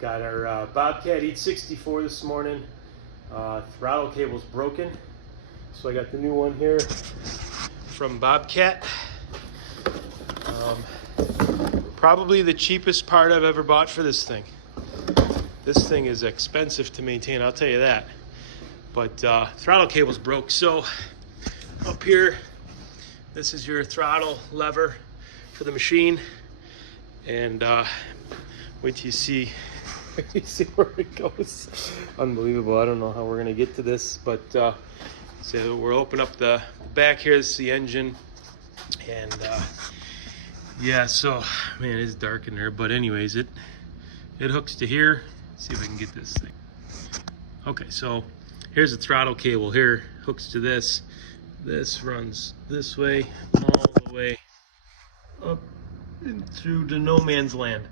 Got our Bobcat 864 this morning. Throttle cable's broken, so I got the new one here from Bobcat. Probably the cheapest part I've ever bought for this thing. This thing is expensive to maintain, I'll tell you that. But throttle cable's broke. So up here, this is your throttle lever for the machine. And wait till you see, where it goes. Unbelievable. I don't know how we're gonna get to this, but so we'll open up the back here. This is the engine. And yeah, so man, it's dark in there, but anyways, it hooks to here. Let's see if I can get this thing. Okay, so here's the throttle cable here, hooks to this. This runs this way, all the way up into the no man's land.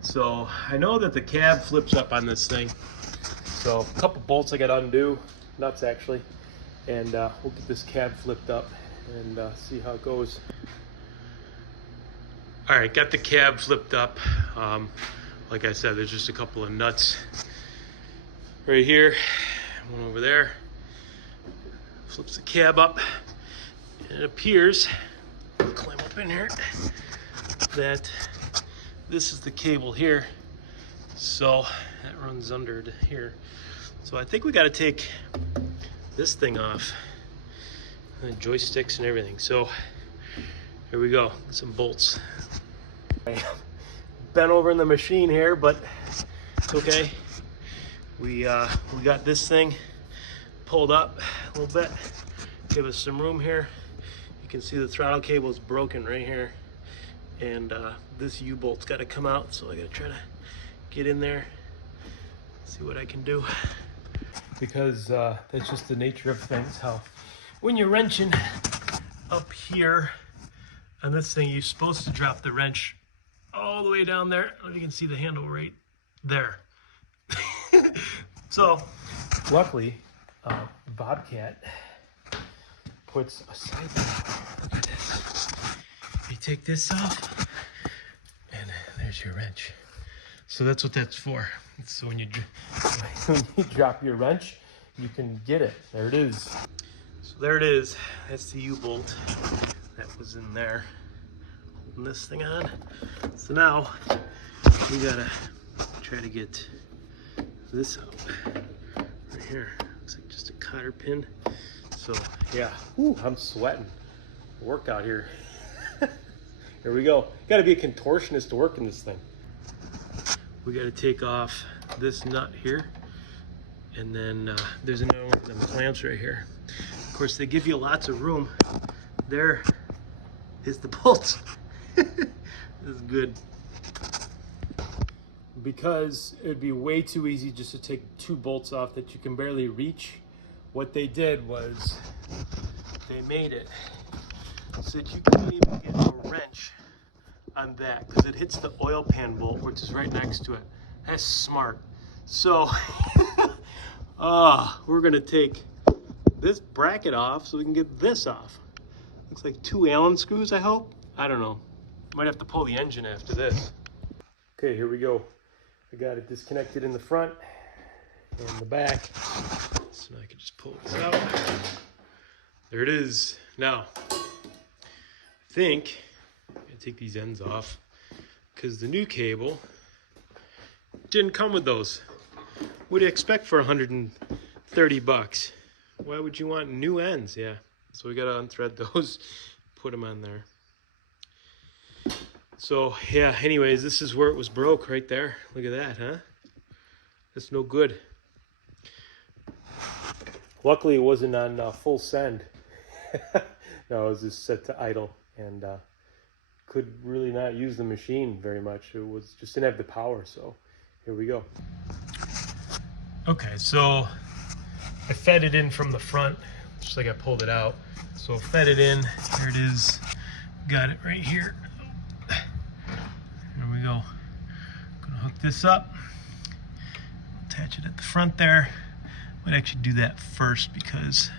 So I know that the cab flips up on this thing. So a couple bolts I got to undo, nuts actually, and we'll get this cab flipped up and see how it goes. All right, got the cab flipped up. Like I said, there's just a couple of nuts right here, one over there. Flips the cab up, and it appears, I'll climb up in here, that this is the cable here. So that runs under to here. So I think we got to take this thing off, and joysticks and everything. So here we go, some bolts. Bent over in the machine here, but it's okay. We got this thing pulled up a little bit, give us some room here. You can see the throttle cable is broken right here, and this U-bolt's got to come out, so I got to try to get in there, see what I can do, because that's just the nature of things. How when you're wrenching up here on this thing, you're supposed to drop the wrench all the way down there. I don't know if you can see the handle right there. So luckily, Bobcat puts a side panel. Look at this. You take this off, and there's your wrench. So that's what that's for. So when you drop your wrench, you can get it. There it is. So there it is. That's the U-bolt that was in there, holding this thing on. So now we gotta try to get this out right here. Looks like just a cotter pin. So yeah, ooh, I'm sweating. Workout here. Here we go. Got to be a contortionist to work in this thing. We got to take off this nut here, and then there's another one of them clamps right here. Of course, they give you lots of room. There is the bolts. This is good. Because it'd be way too easy just to take two bolts off that you can barely reach. What they did was they made it so that you can even get a wrench on that, because it hits the oil pan bolt, which is right next to it. That's smart. So we're gonna take this bracket off so we can get this off. Looks like 2 Allen screws, I hope. I don't know. Might have to pull the engine after this. Okay, here we go. I got it disconnected in the front and the back. So now I can just pull this out. There it is. Now, I think I'm gonna take these ends off, because the new cable didn't come with those. What do you expect for 130 bucks? Why would you want new ends? Yeah, so we gotta unthread those, put them on there. So yeah, anyways, this is where it was broke right there. Look at that, huh? That's no good. Luckily it wasn't on full send. No, it was just set to idle, and could really not use the machine very much. It was just didn't have the power, so here we go. Okay, so I fed it in from the front, just like I pulled it out. So fed it in, here it is, got it right here. There we go. Gonna hook this up, attach it at the front there. Might actually do that first, because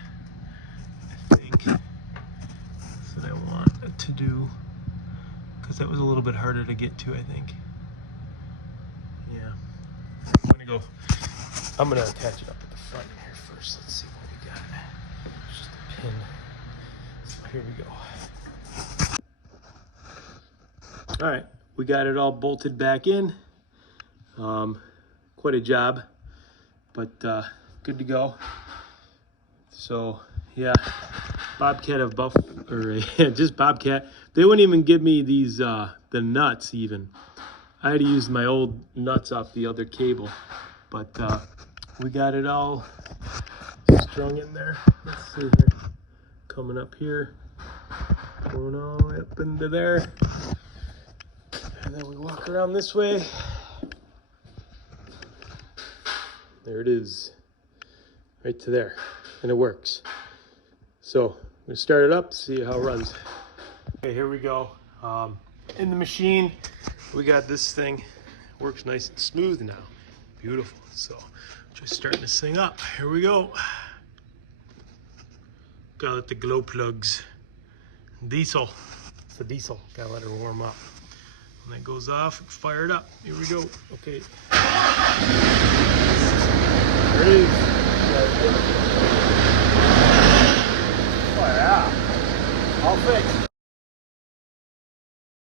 I think that's what I want to do, because that was a little bit harder to get to, I think. Yeah. go. I'm gonna attach it up at the front here first. Let's see what we got. Just a pin. So here we go. All right, we got it all bolted back in. Quite a job, but good to go. So yeah, Bobcat of Buff, or just Bobcat. They wouldn't even give me these the nuts even. I had to use my old nuts off the other cable, but we got it all strung in there. Let's see here, coming up here, going all the way up into there, and then we walk around this way. There it is, right to there, and it works. So I'm gonna start it up, see how it runs. Okay, here we go. In the machine, we got this thing. Works nice and smooth now. Beautiful. So just starting this thing up. Here we go. Gotta let the glow plugs. Diesel. It's a diesel. Gotta let her warm up. When that goes off, fire it up. Here we go. Okay. There it is.